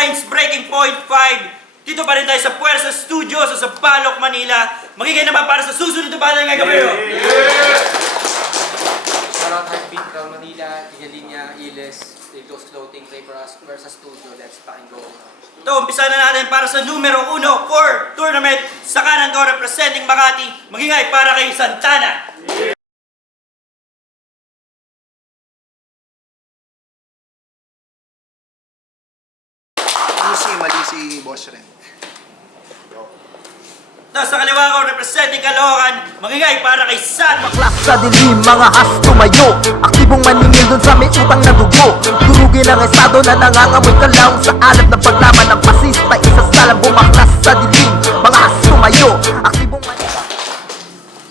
Lines Breaking Point 5. Dito pa rin tayo sa Puwersa Studio sa Sampaloc, Manila. Magiging naman para sa susunod na batang ngayong gabi. Shoutout Heartbeat from Manila, Tigalinya, Iles, Ligos Clothing, Pray for Us, Puwersa Studio, let's fucking go. Ito, umpisa na natin para sa numero 1 for tournament sa kanan ko representing Makati. Magingay para kay Santana. Mali si Boss Ren. Tapos sa kaliwa ko representing Caloocan. Magingay para kay San. Baklas sa dilim, mga has tumayo. Aktibong maningil dun sa may utang na dugo. Durugin ang estado na nangangamoy kalaw. Sa alap ng paglaban ng pasista, isa sa lang bumaklas sa dilim, mga has tumayo. Aktibong maningil.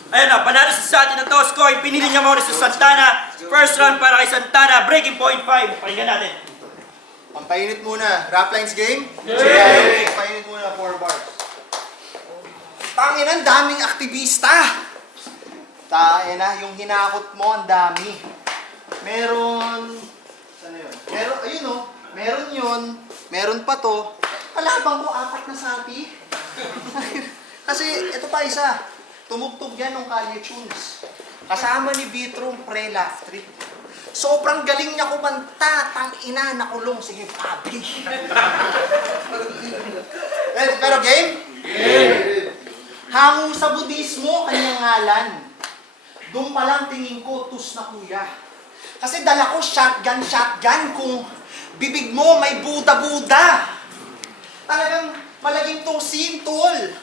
Ayun na, panalo sa atin ng toss coin. Pinili niya muna si Santana. First round para kay Santana. Breaking point 5. Pakinggan natin. Pampainit muna. Rap lines game? Yeah. Pampainit muna, 4 bars. Tangin, ang daming aktivista. Tayo na, yung hinakot mo, ang dami. Meron... Saan na yun? Meron, ayun o. Meron yun. Meron pa to. Kalabang ko, 4 na sapi. Kasi, ito pa isa. Tumugtog yan ng Kalye Tunes. Kasama ni Vitro, pre-laugh trip. Sobrang galing niya kumanta. Tang-ina, nakulong. Sige, pabi. Pero game? Game! Hango sa budismo, kanyang ngalan. Doon pa lang tingin ko, tus na kuya. Kasi dala ko shotgun. Kung bibig mo may buda-buda. Talagang malaging tosin, tol.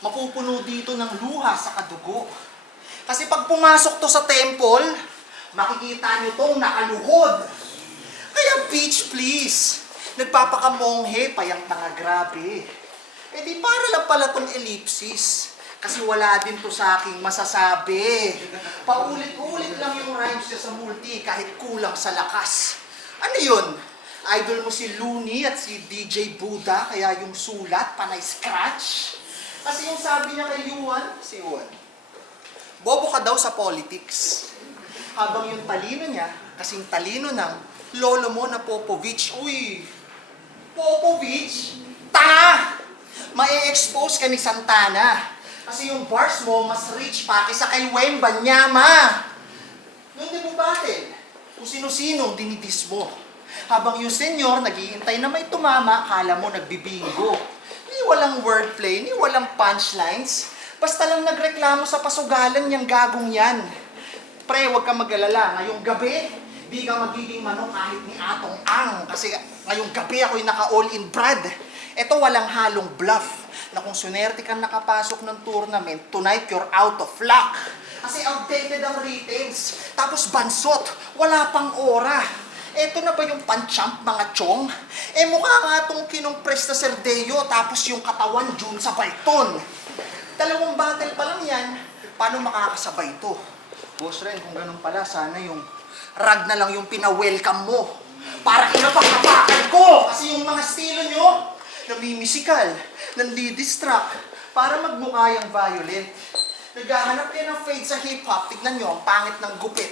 Mapupuno dito ng luha sa kadugo. Kasi pag pumasok to sa temple, makikita nyo tong nakaluhod. Kaya bitch, please. Nagpapakamonghe, payang tanga, grabe. Eh di para lang pala tong ellipsis. Kasi wala din to sa aking masasabi. Paulit-ulit lang yung rhymes niya sa multi kahit kulang sa lakas. Ano yun? Idol mo si Looney at si DJ Buddha, kaya yung sulat, panay scratch. Kasi yung sabi niya kay Yuan, si Yuan, bobo ka daw sa politics. Habang yung talino niya, kasing talino ng lolo mo na Popovich. Uy, Popovich? Tanga! Ma-expose ka ni Santana. Kasi yung bars mo, mas rich pa kaysa kay Wemba Nyama. Doon din mo battle. Kung sino-sino, dinidis mo. Habang yung senyor, naghihintay na may tumama, kala mo nagbibingo. Ni walang wordplay, ni walang punchlines. Basta lang nagreklamo sa pasugalan niyang gagong yan. Pre, huwag kang mag-alala. Ngayong gabi, di ka magiging manok kahit ni Atong Ang. Kasi ngayong gabi ako'y naka-all-in Brad. Ito walang halong bluff na kung sunerte kang nakapasok ng tournament, tonight you're out of luck. Kasi outdated ang ratings. Tapos bansot, wala pang aura. Eto na ba yung panchamp mga chong? Eh mukha nga itong kinumpres na Serdeo tapos yung katawan June sa Balton. 2 battle pa lang yan, paano makakasabay ito? Boss Ren, kung ganun pala, sana yung rag na lang yung pina-welcome mo. Para inapagkapakan ko! Kasi yung mga estilo nyo, namimisikal, nandidistract, para magmukha yung violent. Naghahanap kayo ng fade sa hip-hop, tignan nyo, ang pangit ng gupit.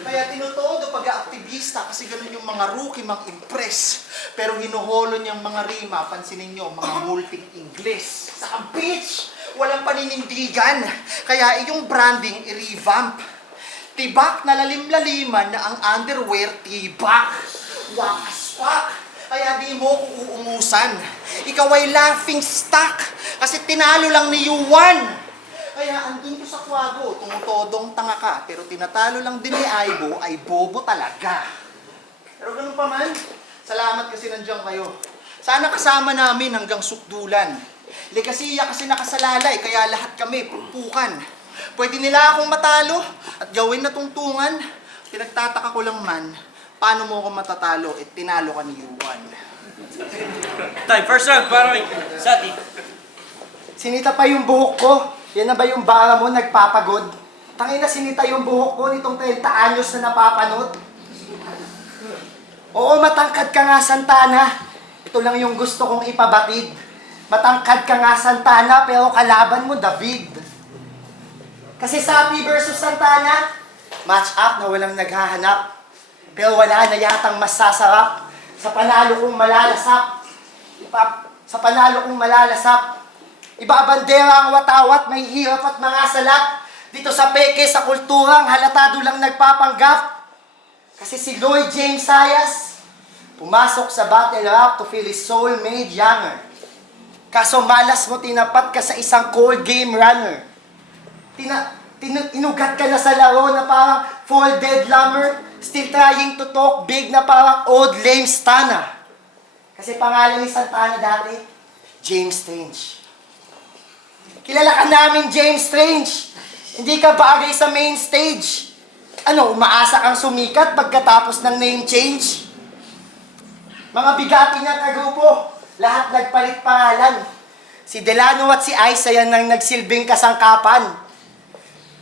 Kaya tinutodo pag-aaktivista kasi ganun yung mga rookie mang-impress. Pero hinuholo niyang mga rima, pansinin nyo, mga multing Ingles. Sa bitch, walang paninindigan. Kaya yung branding i-revamp. Tibak na lalim-laliman na ang underwear tibak. Wakas pak. Kaya di mo ko uumusan. Ikaw ay laughing stock kasi tinalo lang ni Yuan. Kaya andun ko sa kwago, tumutodong tanga ka, pero tinatalo lang din ni Aibo ay bobo talaga. Pero ganun pa man, salamat kasi nandiyan kayo. Sana kasama namin hanggang sukdulan. Legasiya kasi nakasalalay, kaya lahat kami pupukan. Pwede nila akong matalo at gawin na tungtungan. Pinagtataka ko lang man, paano mo ako matatalo at tinalo ka ni Yuan? Time, first round para kay Sati. Sinita pa yung buhok ko. Yan na ba yung bara mo nagpapagod? Tangina, sinita yung buhok ko nitong 30 anyos na napapanood. Oo, matangkad ka nga, Santana. Ito lang yung gusto kong ipabatid. Matangkad ka nga, Santana, pero kalaban mo, David. Kasi Sapi versus Santana, match up na walang naghahanap. Pero wala na yatang masasarap sa panalo kong malalasap. sa panalo kong malalasap. Ibabandera ang watawat, may hirap at mga salat. Dito sa peke, sa kulturang halatado lang nagpapanggap. Kasi si Lloyd James Sayas, pumasok sa battle rap to feel his soul made younger. Kaso malas mo tinapat ka sa isang cold game runner. Inugat ka na sa laro na parang folded lumber, still trying to talk big na parang old lame Stana. Kasi pangalan ni Santana dati, James Strange. Kilala ka namin, James Strange. Hindi ka bagay sa main stage. Ano, umaasa kang sumikat pagkatapos ng name change? Mga bigati ng kagrupo, lahat nagpalit pangalan. Si Delano at si Ice ayan ang nagsilbing kasangkapan.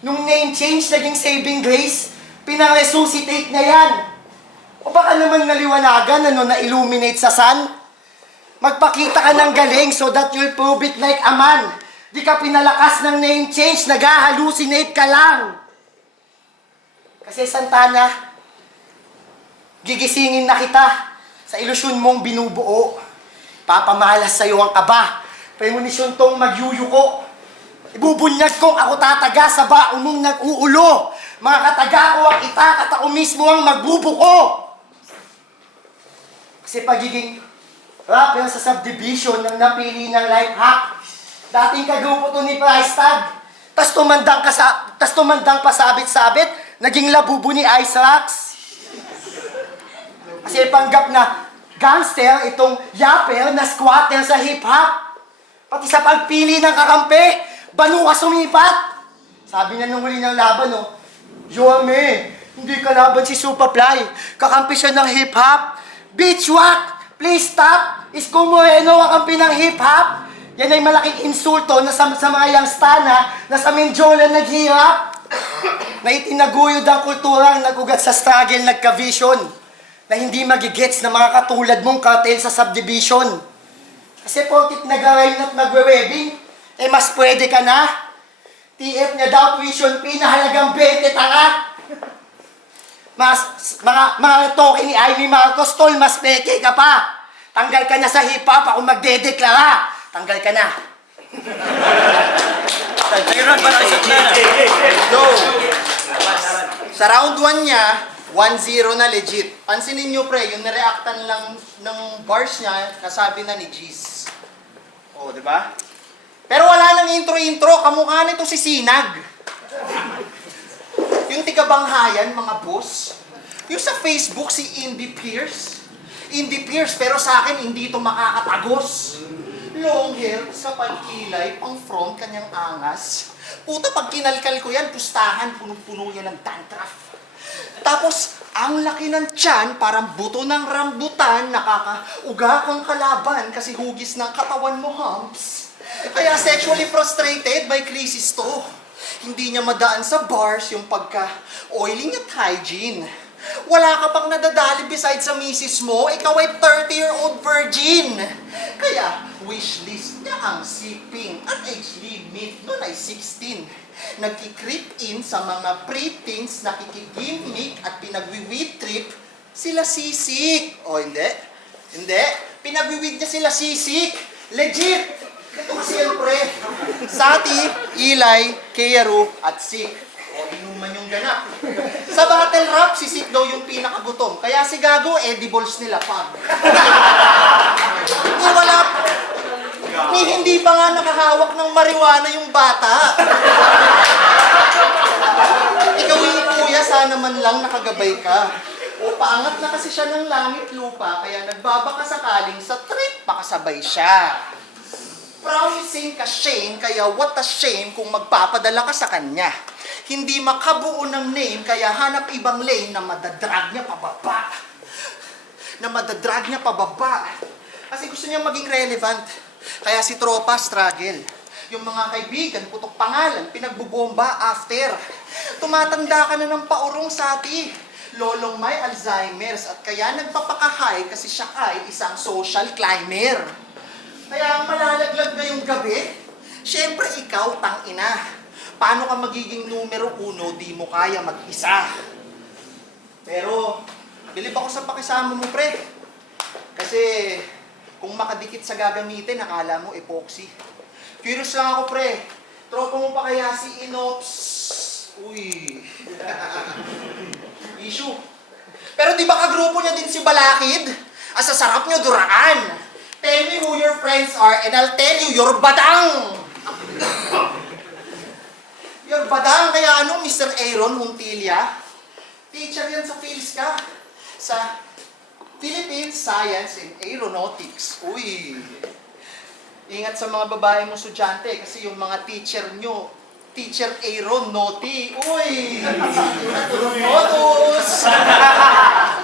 Nung name change, naging saving grace, pinang-resuscitate na yan. O baka naman naliwanagan, na-illuminate sa sun? Magpakita ka ng galing so that you'll prove it like a man. Di ka pinalakas ng name change, nag-hallucinate ka lang. Kasi Santana, gigisingin na kita sa ilusyon mong binubuo. Papamalas sa'yo ang kaba, premonition tong magyuyuko. Ibubunyag kong ako tataga sa baon mong nag-uulo. Mga kataga ko ang itak at ako mismo ang magbubuko. Kasi pagiging rapper sa subdivision ng napili ng life hack. Dating kagrupo to ni Price Tag. Tas tumandang pasabit-sabit, naging labubo ni Ice Rocks. Kasi panggap na gangster itong yapper na squatter sa hip-hop. Pati sa pagpili ng kakampi, banu ka sumipat. Sabi na nung huli ng laban, no, Yome, hindi ka laban si Superfly. Kakampi siya ng hip-hop. Bitch whack! Please stop! Isko Moreno, kakampi ng hip-hop. Yan ay malaking insulto na sa mga youngstana na sa Menjola naghirap. Na itinaguyod ang kulturang nagugat sa struggle nagka-vision. Na hindi magigets na mga katulad mong cartel sa subdivision. Kasi porkit nag-rhyme at nagwe-webbing, eh mas pwede ka na. TF niya daw tuition fee na halagang 20 tanga. Mga token ni Ivy Marcos, tol, mas peke ka pa. Tanggal ka na sa hip-hop, ako magdedeklara. Tanggal ka na. Second round para kay Santana. So, sa round 1 niya, 1-0 na legit. Pansinin nyo pre, yung nareactan lang ng bars niya, kasabi na ni Jeez. O, di ba? Pero wala nang intro-intro, kamukha nito si Sinag. Yung tigabanghayan, mga boss. Yung sa Facebook, si Indy Pierce. Indy Pierce, pero sa akin, hindi ito makakatagos. Long hair, sa pagkilay, pang front, kanyang angas. Puta, pag kinalkal ko yan, pustahan, punong-puno yan ng dandruff. Tapos, ang laki ng tiyan, parang buto ng rambutan, nakakauga kang kalaban kasi hugis ng katawan mo, humps. Kaya sexually frustrated by crisis to. Hindi niya madaan sa bars yung pagka-oiling at hygiene. Wala ka pang nadadali besides sa misis mo, ikaw ay 30-year-old virgin. Kaya, wishlist niya ang sipping at age limit nun ay 16. Nagki-creep in sa mga pre-teens, nakikigimmick at pinagwi-weed trip sila sisik. O hindi? Hindi. Pinagwi-weed niya sila sisik. Legit! Ito kasi yan, pre. Sati, Eli, Keyaru, at Sik. O, inuman yung ganap. Sa battle rap, si Sik daw yung pinakagutom. Kaya si Gago, edibles nila pag. Wala. Hindi pa nga nakahawak ng marijuana yung bata. Ikaw yung kuya, sana man lang nakagabay ka. O, paangat na kasi siya ng langit lupa, kaya nagbabaka sakaling sa trip pakasabay siya. Promising ka Shane, kaya what a shame kung magpapadala ka sa kanya. Hindi makabuo ng name, kaya hanap ibang lane na madadrag niya pababa. Kasi gusto niya maging relevant. Kaya si Tropa struggle. Yung mga kaibigan, putok pangalan, pinagbubomba after. Tumatanda ka na ng paurong sati. Lolong may Alzheimer's at kaya nagpapakahay kasi siya ay isang social climber. Kaya malalaglag ngayong gabi, syempre ikaw, tangina. Paano ka magiging numero 1, di mo kaya mag-isa? Pero, bilib ako sa pakisama mo, pre. Kasi, Kung makadikit sa gagamitin, akala mo epoxy. Curious lang ako, pre. Tropa mo pa kaya si Inops? Uy. Issue. Pero di ba kagrupo niya din si Balakid? Sa sarap niyo duraan. Tell me who your friends are and I'll tell you, you're badang! You're badang, kaya ano, Mr. Aaron Montilla? Teacher yan sa PhilSCA. Sa Philippine Science and Aeronautics. Uy! Ingat sa mga babae mo estudyante kasi yung mga teacher nyo, Teacher Aaron Naughty. Uy! Tunog motus!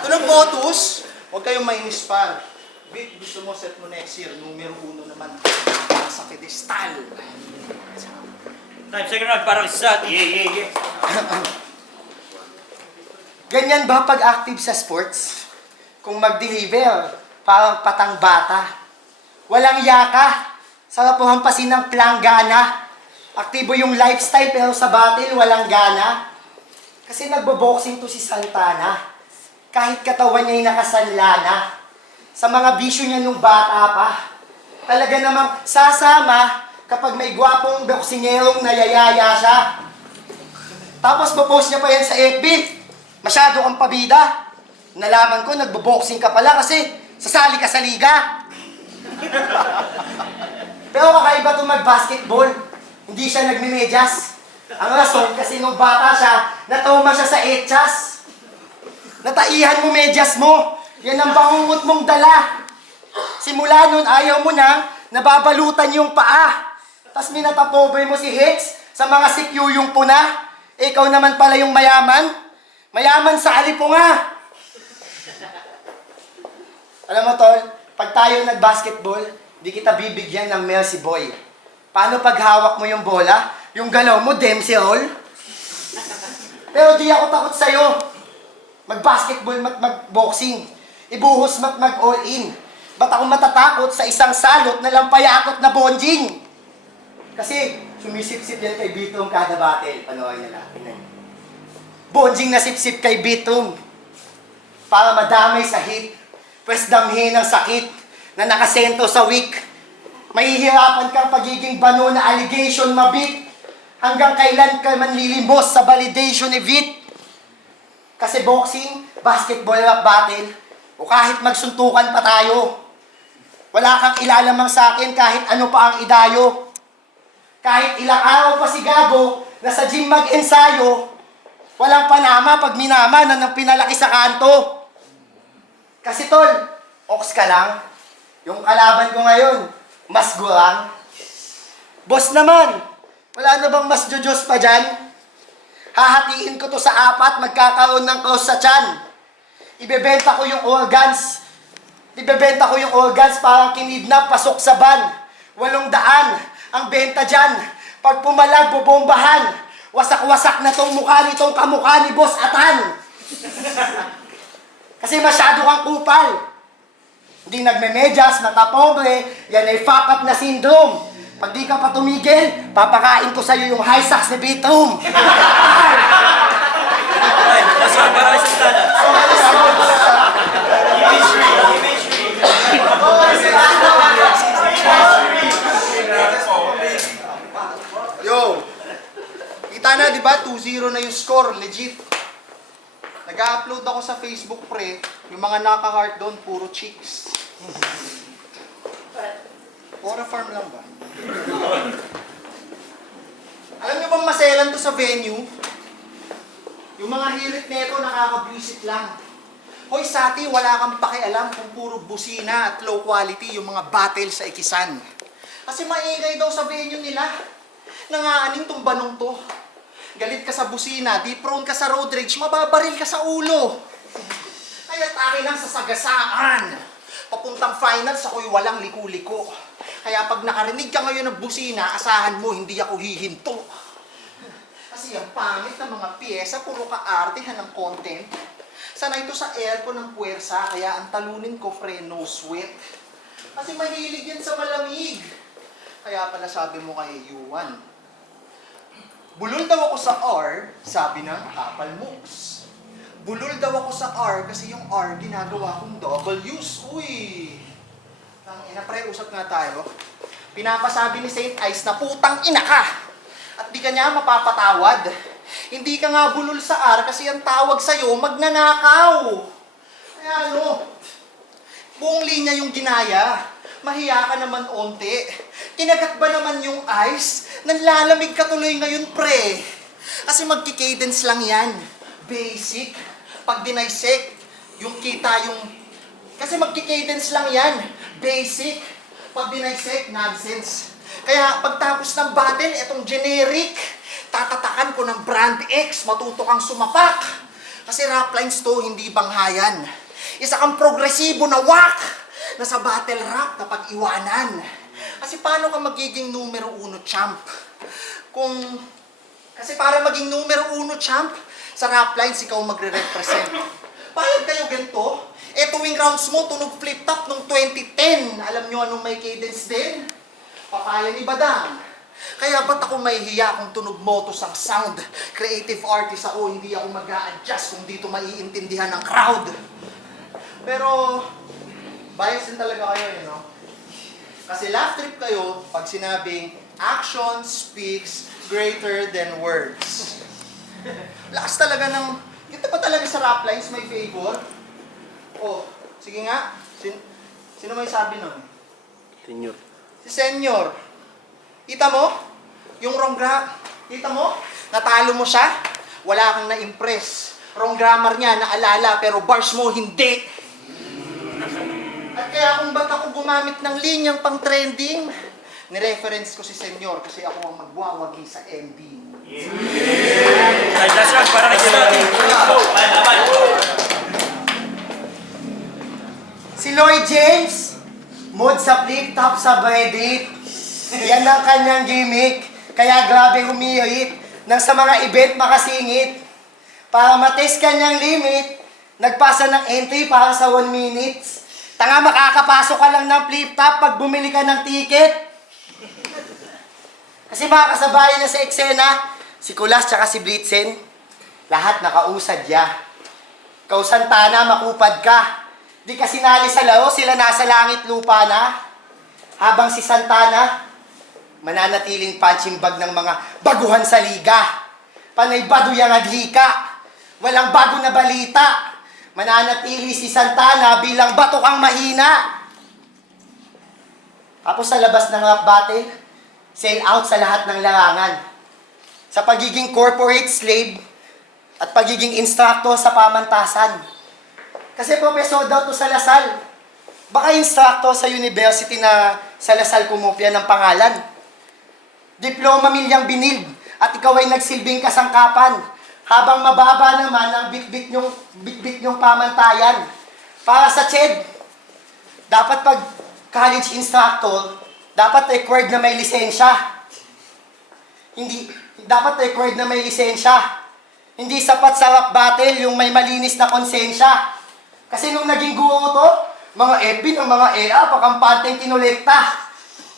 Tunog motus! Huwag kayong mainis par. Bit, gusto mo set mo next year, numero 1 naman. Sa pedestal. Time, second round, parang isa. Yeah. Ganyan ba pag active sa sports? Kung mag-deliver, parang patang bata. Walang yaka. Sarap po hampasin ng planggana. Aktibo yung lifestyle pero sa battle walang gana. Kasi nagbo-boxing to si Santana. Kahit katawan niya'y nakasanla na. Sa mga bisyo niya nung bata pa. Talaga namang sasama kapag may gwapong boksingerong nayayaya siya. Tapos post niya pa yan sa FB. Masyado kang pabida. Nalaman ko, nagbo-boxing ka pala kasi sasali ka sa liga. Pero kakaiba itong mag-basketball. Hindi siya nagme-medyas. Ang rason kasi nung bata siya, natoma siya sa etchas. Nataihan mo medyas mo. Yan ang bangungot mong dala. Simula nun, ayaw mo nang nababalutan yung paa. Tapos minatapobre mo si Hicks sa mga sikyo yung puna. Ikaw naman pala yung mayaman. Mayaman sa alipunga. Alam mo, Tol, pag tayo nag-basketball, di kita bibigyan ng Mercy Boy. Paano pag hawak mo yung bola? Yung galaw mo, Dempsey roll? Pero di ako takot sa'yo. Mag-basketball, mag-boxing. Ibuhos mag-all in. Ba't ako matatakot sa isang salot na lampayakot na bonjing? Kasi sumisip-sip yan kay Bitong kada battle. Panoorin na natin. Bonjing na sip-sip kay Bitong. Para madamay sa hit. Pwes damhin ng sakit na nakasento sa week. Mahihirapan kang pagiging bano na allegation mabit. Hanggang kailan ka manlilimos sa validation ni Vit. Kasi boxing, basketball, rap battle, o kahit magsuntukan pa tayo, wala kang ilalamang sa akin kahit ano pa ang idayo. Kahit ilang araw pa si Gago na sa gym mag-ensayo, walang panama pag minama na nang pinalaki sa kanto. Kasi tol, ox ka lang. Yung kalaban ko ngayon, mas gurang. Boss naman, wala na bang mas jujos pa dyan? Hahatiin ko to sa 4, magkakaroon ng cross sa tiyan. Ibebenta ko yung organs. Ibebenta ko yung organs para kinidnap, pasok sa ban. 800 ang benta dyan. Pag pumalag, bobombahan. Wasak-wasak na tong mukha nitong kamukha ni Boss Atan. Kasi masyado kang kupal. Hindi nagme-medyas, natapobre, yan ay fuck up na syndrome. Pag di ka pa tumigil, papakain ko sa'yo yung high socks ni Bitrom. Last round, parang isa Santana. Yo! Kita na, di ba? 2-0 na yung score. Legit. Nag-upload ako sa Facebook, pre. Yung mga naka-heart doon, puro chicks. Pura farm lang ba? Alam niyo bang maselan to sa venue? Yung mga hirit neto, nakaka-visit lang. Hoy, Sati, wala kang pakialam kung puro busina at low quality yung mga battle sa Ikisan. Kasi maingay daw sa venue nila. Nangaaning tong banong to. Galit ka sa busina, di prone ka sa road rage, mababaril ka sa ulo. Kaya akin lang sa sagasaan. Papuntang finals ako'y walang liku-liko. Kaya pag nakarinig ka ngayon ng busina, asahan mo hindi ako hihinto. Kasi ang pangit ng mga piyesa, puro ka-artehan ng content. Sanay ito sa aircon ng puwersa, kaya ang talunin ko, pre, no sweat. Kasi mahilig yan sa malamig. Kaya pala sabi mo kay Yuan, bulol daw ako sa R, sabi ng Apple Mooks. Bulol daw ako sa R kasi yung R ginagawa kong double use. Uy! Tangina pre, usap nga tayo. Pinapasabi ni Saint Ice na putang ina ka. At di ka niya mapapatawad. Hindi ka nga bulol sa R kasi ang tawag sa'yo magnanakaw. Kaya buong linya yung ginaya. Mahiya ka naman onti. Kinagat ba naman yung ice? Nanlalamig ka tuloy ngayon, pre. Kasi magki-cadence lang yan. Basic. Pag dinisect, yung kita yung... Kasi magki-cadence lang yan. Basic. Pag dinisect, nonsense. Kaya pagtapos ng battle, etong generic, tatatakan ko ng brand X, matuto kang sumapak. Kasi rap lines to, hindi banghayan. Isa kang progresibo na wak na sa battle rap na pag-iwanan. Kasi paano ka magiging numero 1 champ? Kasi para maging numero 1 champ, sa rap lines ikaw magre-represent. Payag kayo ganito? Tuwing rounds mo, tunog flip-top nung 2010. Alam nyo anong may cadence din? Papaya ni Badang. Kaya ba't ako mahihiya kung tunog motos ang sound? Creative artist ako, hindi ako mag-a-adjust kung dito maiintindihan ng crowd. Pero, bias din talaga kayo, no? Kasi laugh trip kayo pag sinabing, action speaks greater than words. Lakas talaga ng... Kita pa talaga sa rap lines may favor? Oh, sige nga. Sino may sabi nun? Senyor. Si Senyor. Kita mo? Yung wrong kita mo? Natalo mo siya? Wala kang na-impress. Wrong grammar niya, naalala, pero bars mo hindi. At kaya kung ba't ako gumamit ng linyang pang trending, nireference ko si Senyor kasi ako ang magwawagi sa MB. Last round para kay Sinati. Si Lloyd James, mood sa flip-top sa Reddit. Yan ang kanyang gimmick. Kaya grabe humirit nang sa mga event makasingit. Para matest kanyang limit, nagpasa ng entry para sa 1 minutes. Tanga, makakapasok ka lang ng flip-top pag bumili ka ng ticket. Kasi mga kasabayan niya sa eksena, si Kulas tsaka si Blitzen, lahat nakausad ya. Ikaw Santana, makupad ka. Di ka sinali sa laro, sila nasa langit lupa na. Habang si Santana, mananatiling punching bag ng mga baguhan sa liga. Panay baduyang adhika. Walang bago na balita. Mananatili si Santana bilang bato kang mahina. Tapos sa labas ng rap battle, sell out sa lahat ng larangan. Sa pagiging corporate slave at pagiging instructor sa pamantasan. Kasi professor daw to sa Lasal. Baka instructor sa university na sa Lasal kumopya ng pangalan. Diploma milyang binild at ikaw ay nagsilbing kasangkapan. Habang mababa naman ang bitbit nyong pamantayan. Para sa CHED, dapat pag college instructor, dapat required na may lisensya. Dapat required na may lisensya. Hindi sapat sa rap battle yung may malinis na konsensya. Kasi nung naging guro to, mga EPI ng mga EA, pakampanteng kinolekta.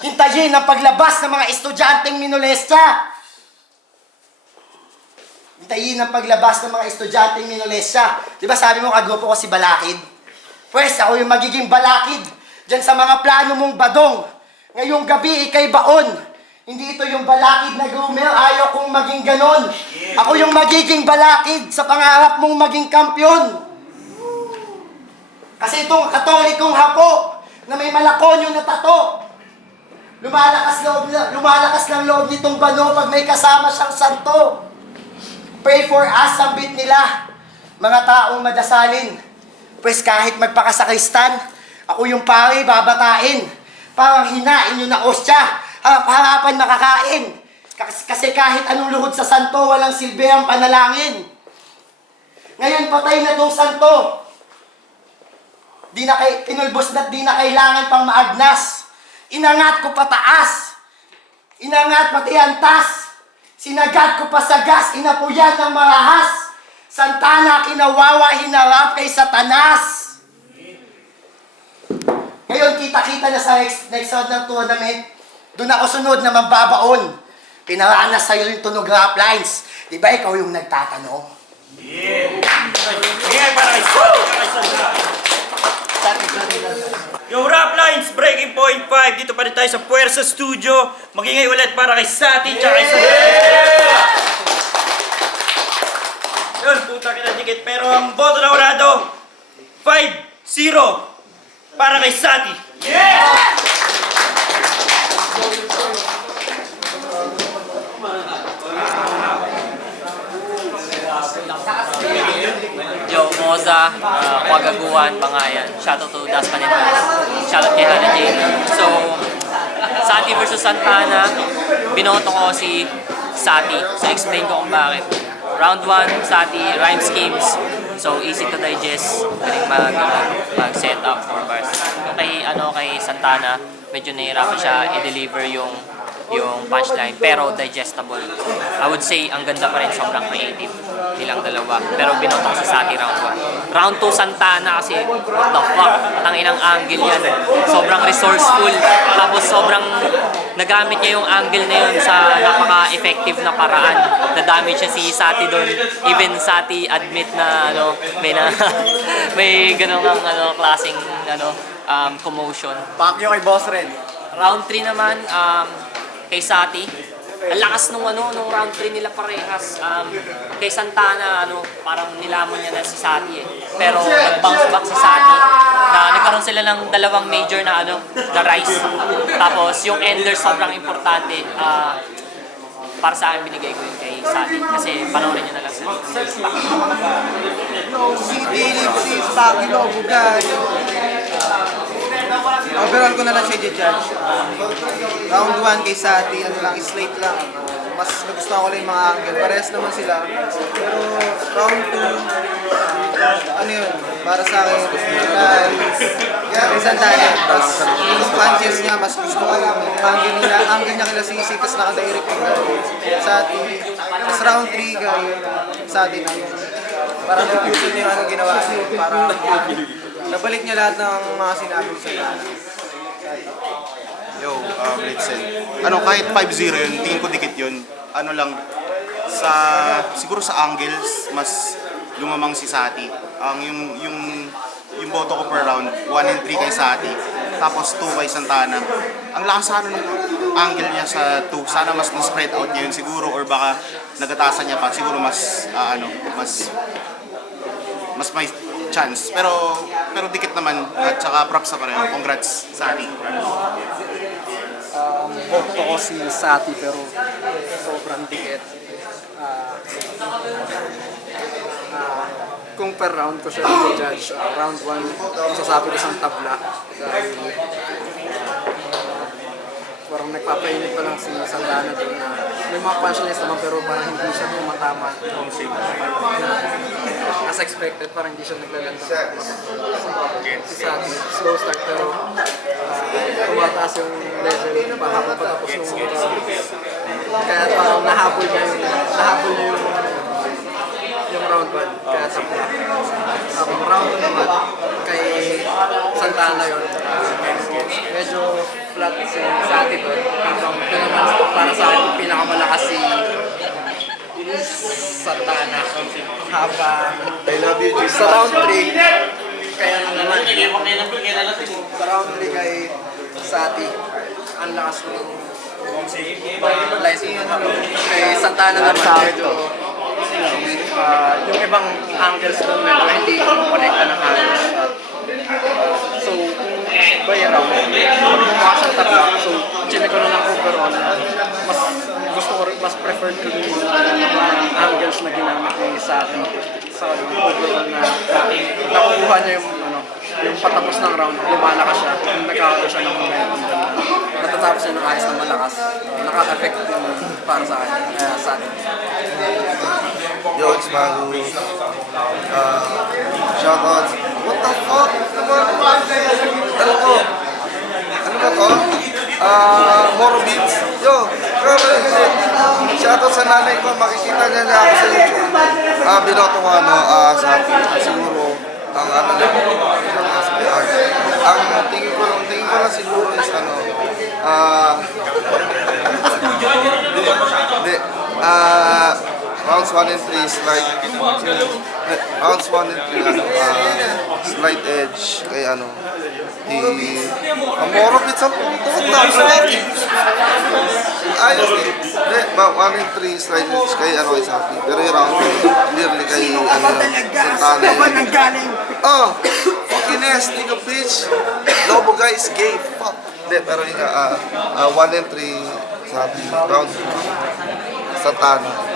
Hintayin ang paglabas ng mga estudyanteng minolestya. Hintayin ang paglabas ng mga estudyanteng minolestya. Di ba sabi mo kagrupo ko si Balakid? Pwes, ako yung magiging balakid dyan sa mga plano mong badong. Ngayong gabi, ikay baon. Hindi ito yung balakid na groomer, ayaw kong maging ganon. Ako yung magiging balakid sa pangarap mong maging kampyon. Kasi itong katolikong hapo na may malakonyo na tato. Lumalakas ng loob nitong bano pag may kasama siyang santo. Pray for us, sambit nila. Mga taong madasalin. Pues kahit magpakasakristan, ako yung pari babatain. Parang hinain nyo na ostya, harap-harapan makakain. Kasi kahit anong luhod sa santo, walang silbi ang panalangin. Ngayon patay na tong santo. Pinulbos na't di na kailangan pang maagnas. Inangat ko pataas. Inangat pati antas. Sinagad ko pa sa gas, inapuyan ng marahas. Santana, kinawawa, hinarap kay Satanas. Ngayon, kita-kita na sa next round ng tournament. Doon ako sunod na mambabaon. Pinaranas sa'yo yung tunog rap lines. Di ba ikaw yung nagtatanong? Yeah, para kay Sinati. Yung rap lines, breaking tayo sa Puwersa Studio. Magingay ulit para kay Sati tsaka kay Sati. Yun, puta kita dikit. Pero ang boto na urado, 5-0 para kay Sati. Joe Moza, Kwagaguan, Bangayan. Shoutout to Das Panendas. Shoutout kay Hannah Jane. So, Sati versus Santana, binoto ko si Sati. So, explain ko kung bakit. Round 1, Sati, rhyme schemes. So, easy to digest. Galing mag-set up for bars. Yung kay Santana, medyo nahihirapan siya i-deliver yung punchline, pero digestible. I would say, ang ganda pa rin, sobrang creative nilang dalawa. Pero binoto ko sa Sati round 1. Round 2, Santana kasi, what the fuck, tanginang angle yan. Sobrang resourceful, tapos sobrang nagamit niya yung angle na yun sa napaka-effective na paraan. Na-damage siya si Sati doon. Even Sati admit na may ganong klaseng commotion. Back yung kay Boss Ren. Round 3 naman, kay Sati. Ang lakas nung round 3 nila parehas. Kay Santana, parang nilamon niya na si Sati eh. Pero nag-bounce back si Sati. Nagkaroon sila ng dalawang major na na rise. Tapos yung ender sobrang importante. Para sa akin binigay ko yun kay Sati. Kasi panoorin niyo na lang sa Overall ko na lang siya i-judge. Round 1 kay Sati, slate lang. Mas nagustuhan ko lang yung mga angle. Parehas naman sila. Pero round 2, para sa akin, kay Santana. Tapos yung punches niya, mas gusto ko yung angle niya kila Sisi, tapos nakadirect yung Sati. Tapos round 3 kay Sati na yun. Parang diffusion niya yung ginawa niya. Parang nabalik niya lahat ng mga sinabi sa Yo, Blitzen. Kahit 5-0 yun, tingin ko dikit yun. Siguro sa angles, mas lumamang si Sati. Yung boto ko per round, 1 and 3 kay Sati. Tapos 2 kay Santana. Ang lakas ng angle niya sa 2. Sana mas na-spread out niya yun siguro, or baka nagataasan niya pa. Siguro mas may chance. Pero dikit naman, at saka props na pa rin. Congrats, Sati. Boto ko si Sati pero sobrang dikit. Kung per round ko siya i-judge, round 1, masasabi ko siyang tabla. Parang nagpapainit pa lang si Santana doon na may mga punchlines naman pero parang hindi siya tumatama. As expected, parang hindi siya naglalanda. Si Sati, slow start pero tumataas yung level habang patapos ng round. Kaya parang nahabol niya yung round 1. Kaya tapos round 2 naman kay Santana yun. Medyo flat si Sati doon. Ito naman para sa akin pinakamalakas si Santana. Habang I love you, sa round 3, kaya naman sa round 3 kay Sati, ang lakas ng lines kay Santana naman medyo yung ibang angles doon medyo hindi connecta ng angles. So, by round, mukha siyang tabla. So, chinig ko na lang overall. Mas preferred ko yung angles na ginamit ni Sati sa overall na nakukuha niya yung patapos ng round, lumalakas siya, nagkakaroon siya ng momentum natatapos siya ng ayos na malakas, naka-affect din para sa akin, Sati. Yo, it's Maru. Shoutout. What the fuck? Ano ba to? Moro Beats. Yo, grabe. Shoutout sa nanay ko. Makikita niya ako sa YouTube. Binoto ko Sati. Siguro, ang tingin ko lang siguro is rounds 1 and 3 slight rounds 1 and 3 slight edge kay Ang moro bit sa puto. Ayos eh. Hindi, 1 and 3 slices kay kay Sati. Pero yung round 2, clearly kay Santana. Oh, fucking ass, nigga bitch. Lobo guys, gay, fuck. Hindi, pero yun nga, 1 and 3 Sati. Round 2, Santana.